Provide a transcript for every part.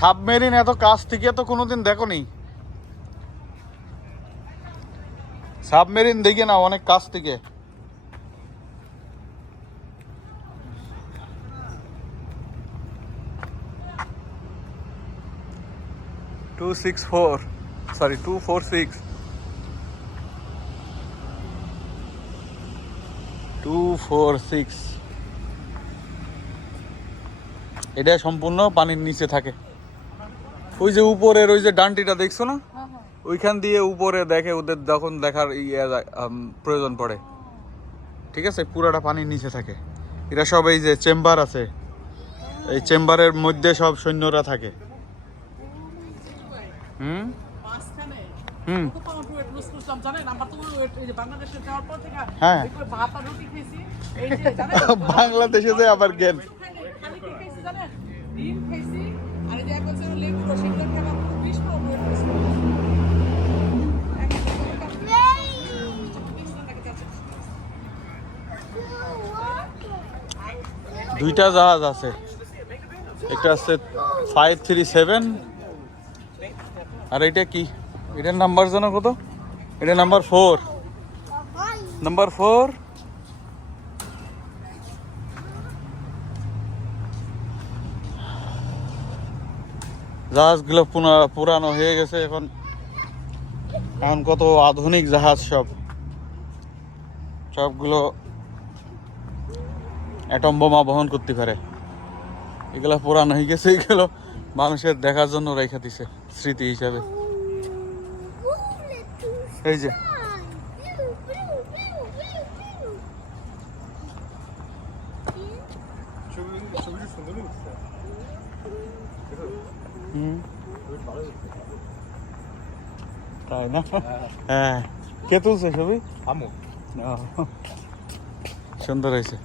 Submarine এত কাছ থেকে তো কোনোদিন দেখো নি সাবমেরিন দেখে না অনেক কাছ থেকে। Two six four sorry two four six two four six এটা সম্পূর্ণ পানির নিচে থাকে। ওই যে উপরের ওই যে ডান্টিটা দেখছ না? ওইখান দিয়ে উপরে দেখে ওদের যখন দেখার ইয়ে প্রয়োজন পড়ে। ঠিক আছে? পুরাটা পানির নিচে থাকে। এরা সব এই যে চেম্বার আছে। এই চেম্বারের মধ্যে সব সৈন্যরা থাকে। হুম? হুম। হ্যাঁ। বাংলাদেশে যে আবার জ্ঞান দুইটা জাহাজ আছে। একটা আছে ফাইভ থ্রি সেভেন আর এটা কি? এটার নাম্বার জানো কত? এটা নাম্বার ফোর নাম্বার ফোর জাহাজগুলো পুরানো হয়ে গেছে এখন। এখন কত আধুনিক জাহাজ সব। সবগুলো অ্যাটম বোমা বহন করতে পারে। এগুলো পুরানো হয়ে গেছে, এগুলো মানুষের দেখার জন্য রেখা দিছে স্মৃতি হিসাবে। এই যে। হ্যাঁ। কে তুলছে ছবি? আমু। সুন্দর হয়েছে।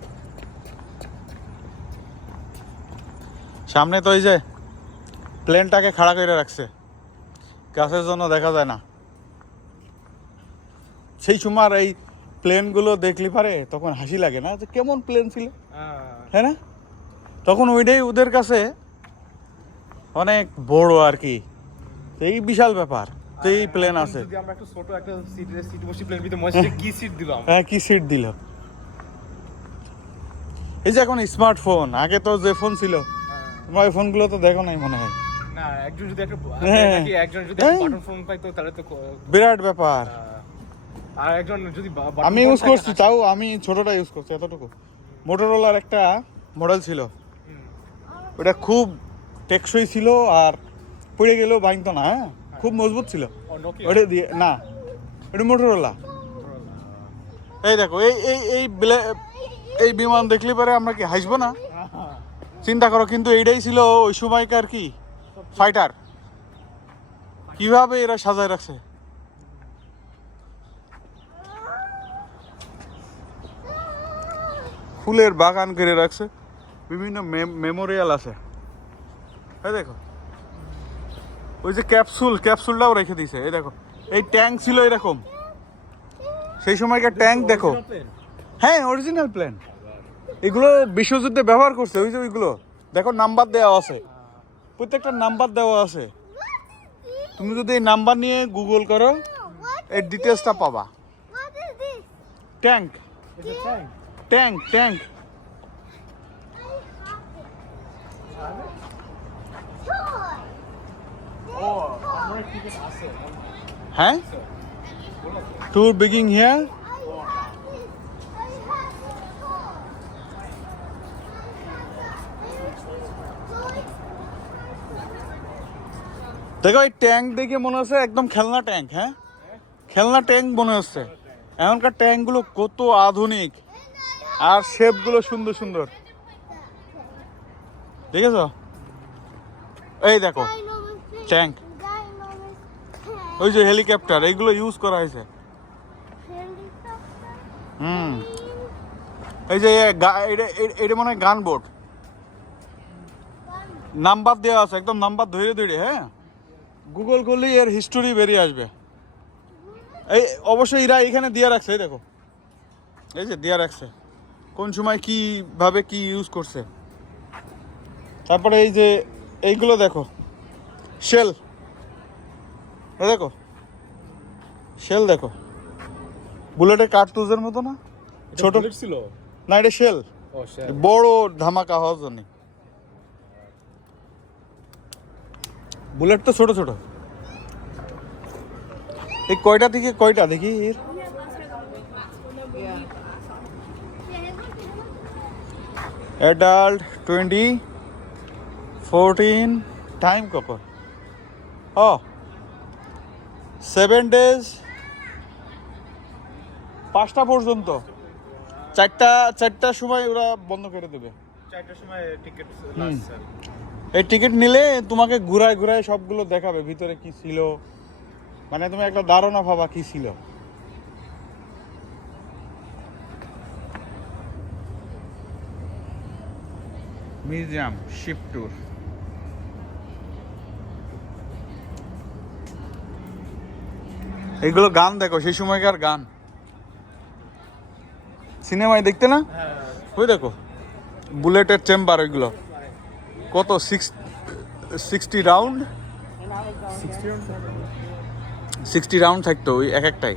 সামনে তো ওই যে প্লেনটাকে খাড়া করে রাখছে। গাছের জন্য দেখা যায় না। সেই সময় এই প্লেনগুলো দেখলি পারে তখন হাসি লাগে না যে কেমন প্লেন ছিল। হ্যাঁ না? তখন ওইটাই ওদের কাছে অনেক বড় আর কি। এই বিশাল ব্যাপার। এই প্লেন আছে। যদি আমরা একটা ছোট একটা সিটের সিট বসি প্লেন ভিতরে মনে কি সিট দিলাম? হ্যাঁ কি সিট দিল? এই যে এখন স্মার্টফোন আগে তো যে ফোন ছিল তোমরা ওই ফোনগুলো তো দেখো নাই মনে হয়। না একজন যদি একটা হ্যাঁ। একজন যদি হ্যাঁ। বাটন ফোন পাইতো তাহলে তো বিরাট ব্যাপার। আর একজন যদি আমি ইউজ করছি তাও আমি ছোটটা ইউজ করছি এতটুকু। মোটরোলার একটা মডেল ছিল। ওটা খুব টেকসই ছিল আর পড়ে গেলেও ভাঙতো না হ্যাঁ। খুব মজবুত ছিল। ওটা দিয়ে না এটা মোটরোলা এই দেখো এই এই এই এই বিমান দেখলে পরে আমরা কি হাসবো না? চিন্তা করো কিন্তু এইটাই ছিল ওই সময়কার কি? ফাইটার কীভাবে এরা সাজায় রাখছে? ফুলের বাগান করে রাখছে। বিভিন্ন মেমোরিয়াল আছে। এই দেখো। ওই যে ক্যাপসুল, ক্যাপসুলটাও রেখে দিয়েছে এই দেখো, এই ট্যাঙ্ক ছিল এরকম। সেই সময়কার ট্যাঙ্ক দেখো। হ্যাঁ অরিজিনাল প্ল্যান এগুলো বিশ্বযুদ্ধে ব্যবহার করছে, ওই যে ওইগুলো। দেখো নাম্বার দেওয়া আছে। প্রত্যেকটা নাম্বার দেওয়া আছে। তুমি যদি এই নাম্বার নিয়ে গুগল করো, এর ডিটেলসটা পাবা? ট্যাঙ্ক. Tank tank Toy. ও, আমার কি কি আছে? হ্যাঁ? Tour begin here. দেখো, এই ট্যাঙ্ক দেখে মনে হচ্ছে একদম খেলনা ট্যাঙ্ক হ্যাঁ? খেলনা ট্যাঙ্ক মনে হচ্ছে। এখনকার ট্যাঙ্কগুলো কত আধুনিক আর শেপগুলো সুন্দর সুন্দর। দেখেছ? এই দেখো. ট্যাঙ্ক। ওই যে হেলিকপ্টার এইগুলো ইউজ করা হয়েছে। হুম। এই যে এটা- মনে হয় গান বোর্ড। নাম্বার দেওয়া আছে একদম নাম্বার ধরে ধরে হ্যাঁ? গুগল করলেই এর হিস্টোরি বেরিয়ে আসবে। এই অবশ্যই এরা এখানে দিয়ে রাখছে এই দেখো। এই যে দিয়ে রাখছে। কোন সময় কীভাবে কি ইউজ করছে। তারপরে এই যে এইগুলো দেখো। শেল। দেখো। শেল দেখো। বুলেটের কার্তুজের মতো না? ছোট। ছিল? না এটা শেল। বড় ধামাকা হওয়ার জন্য। বুলেট তো ছোট ছোট। এই কয়টা থেকে কয়টা? দেখি এর। অ্যাডাল্ট টোয়েন্টি ফোরটিন টাইম কখন ও সেভেন ডেজ পাঁচটা পর্যন্ত। চারটা চারটার সময় ওরা বন্ধ করে দেবে। চারটার সময় টিকিট এই টিকিট নিলে তোমাকে ঘুরায় ঘুরায় সবগুলো দেখাবে ভিতরে কি ছিল। মানে তুমি একটা ধারণা পাবা কি ছিল। মিউজিয়াম শিপ ট্যুর এগুলো গান দেখো সেই সময়কার গান। সিনেমায় দেখতে না? ওই দেখো বুলেটের চেম্বার ওইগুলো। কত six sixty round? Sixty round থাকতো ওই এক একটাই।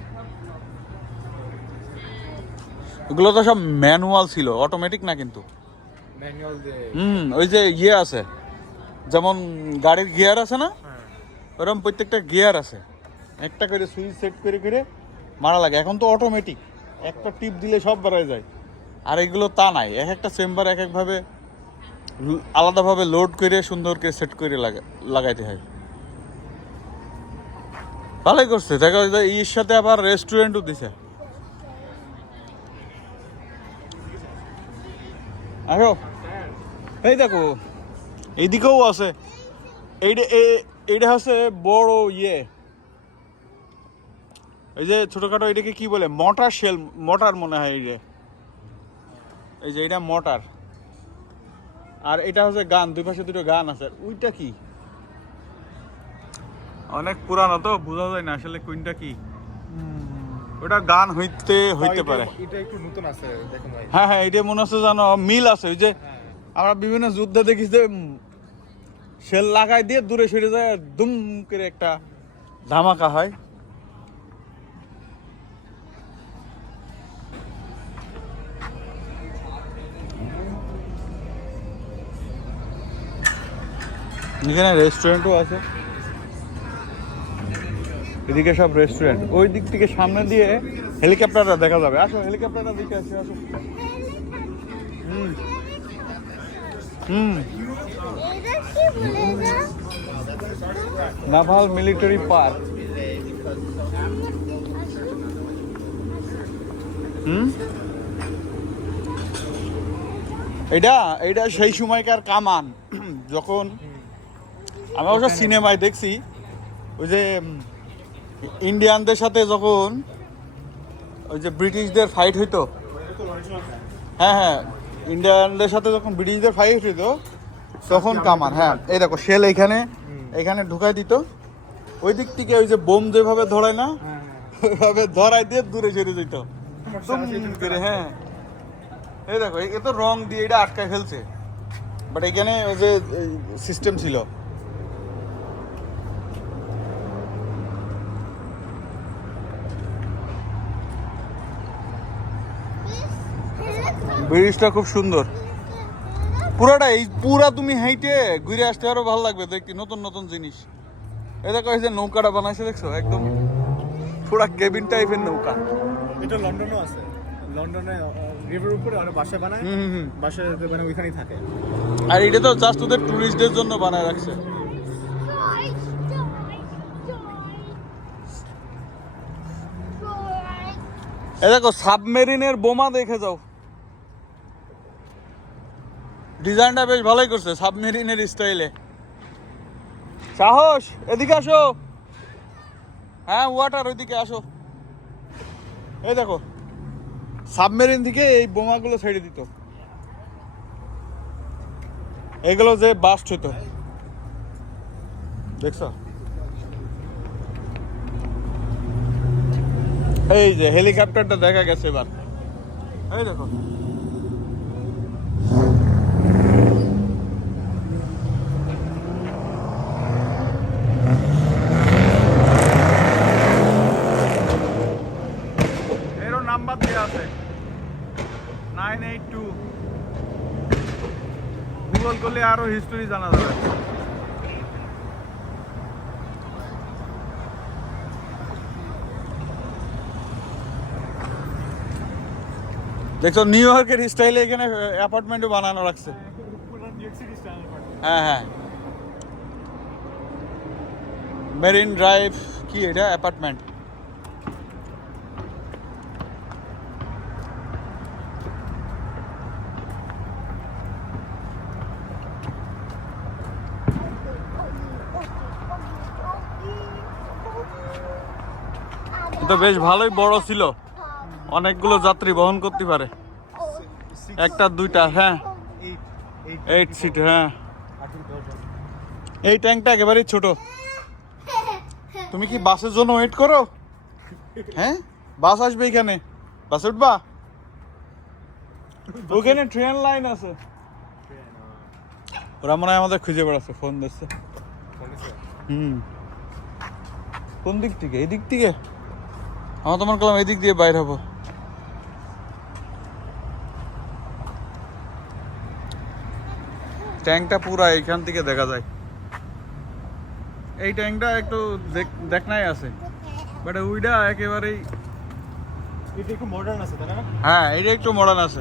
ওগুলো তো সব ম্যানুয়াল ছিল অটোমেটিক না কিন্তু? হুম ওই যে ইয়ে আছে। যেমন গাড়ির গিয়ার আছে না? হ্যাঁ। ওরকম প্রত্যেকটা গিয়ার আছে। একটা করে সুইচ সেট করে করে মারা লাগে। এখন তো অটোমেটিক একটা টিপ দিলে সব বেড়ায় যায়। আর এগুলো তা নাই। এক একটা চেম্বার এক একভাবে আলাদাভাবে লোড করে সুন্দর করে সেট করে লাগা- লাগাইতে হয়। ভালোই করছে। দেখো এর সাথে আবার রেস্টুরেন্টও দিছে। আসো এই দেখো এইদিকেও আছে। এইটা এইটা হচ্ছে বড় ইয়ে। এই যে ছোটখাটো এটাকে কি বলে? মটার শেল মটার মনে হয় এই যে। এই যে এটা মটার। আর এটা হচ্ছে গান দুই পাশে দুটো গান আছে। ওইটা কি? অনেক পুরানো তো বোঝা যায় না আসলে কোনটা কি। ওটা গান হইতে হইতে পারে। এটা একটু নতুন আছে দেখুন ভাই। হ্যাঁ হ্যাঁ এটা মনে হচ্ছে জানো মিল আছে। ওই যে হ্যাঁ। আমরা বিভিন্ন যুদ্ধে দেখি যে শেল লাগাই দিয়ে দূরে সরে যায় দুম করে একটা ধামাকা হয়। এখানে রেস্টুরেন্টও আছে। এদিকে সব রেস্টুরেন্ট ওই দিক থেকে সামনে দিয়ে হেলিকপ্টারটা দেখা যাবে। আসো হেলিকপ্টারটা দিকে আসো আসো। হুম। হুম। নাভাল মিলিটারি পার্ক হুম। এটা এটা সেই সময়কার কামান। যখন আমি অবশ্য সিনেমায় দেখছি ওই যে ইন্ডিয়ানদের সাথে যখন ওই যে ব্রিটিশদের ফাইট হইতো। হ্যাঁ হ্যাঁ ইন্ডিয়ানদের সাথে যখন ব্রিটিশদের ফাইট হইতো তখন কামান হ্যাঁ এই দেখো শেল এইখানে এখানে ঢুকাই দিত। ওই দিক থেকে ওই যে বোম যেভাবে ধরায় না হ্যাঁ ওইভাবে ধরাই দিয়ে দূরে সরে যেত। করে হ্যাঁ। এই দেখো এ তো রং দিয়ে এটা আটকায় ফেলছে। বাট এখানে ওই যে সিস্টেম ছিল। ব্রিজটা খুব সুন্দর। পুরাটা এই পুরা তুমি হাইটে ঘুরে আসতে আরও ভালো লাগবে দেখতে নতুন নতুন জিনিস। এই দেখো এই যে নৌকাটা বানাইছে দেখছ? একদম পুরা কেবিন টাইপের নৌকা। এটা লন্ডনও আছে। লন্ডনে রিভার উপরে আর বাসা বানায়। হুম হুম হুম। বাসা মানে ওইখানেই থাকে। আর এটা তো জাস্ট ওদের টুরিস্টদের জন্য বানায় রাখছে। এ দেখো সাবমেরিনের বোমা দেখে যাও। ডিজাইনটা বেশ ভালোই করছে, সাবমেরিনের স্টাইলে। সাহস, এদিকে আসো। হ্যাঁ ওয়াটার ওইদিকে আসো। এই দেখো, সাবমেরিন দিকে এই বোমাগুলো ছেড়ে দিত। এগুলো যে বাস্ট হতো দেখছ? এই যে হেলিকপ্টারটা দেখা গেছে এবার। এই দেখো নাইন এইট টু গুগল করলে আরও হিস্টোরি জানা যাবে। দেখছ নিউ ইয়র্কের স্টাইলে এখানে অ্যাপার্টমেন্টও বানানো রাখছে। হ্যাঁ হ্যাঁ মেরিন ড্রাইভ কি এটা? অ্যাপার্টমেন্ট তো বেশ ভালোই বড় ছিল। অনেকগুলো যাত্রী বহন করতে পারে। একটা, দুইটা হ্যাঁ। এইট সিট হ্যাঁ। এই ট্যাঙ্কটা একেবারেই ছোট। তুমি কি বাসের জন্য ওয়েট করো? হ্যাঁ? বাস আসবে এখানে। বাসে উঠবা? ওখানে ট্রেন লাইন আছে। ওরা মনে হয় আমাদের খুঁজে বেড়াচ্ছে ফোন দিচ্ছে। হুম। কোন দিক থেকে? এই দিক থেকে? আমার তোমার কলাম এই দিক দিয়ে বাইর হব। ট্যাঙ্কটা পুরা এইখান থেকে দেখা যায়। এই ট্যাঙ্কটা একটু দেখ- দেখনাই আছে। বাট ওইটা একেবারেই এটা একটু মডার্ন আছে তাই না? হ্যাঁ এটা একটু মডার্ন আছে।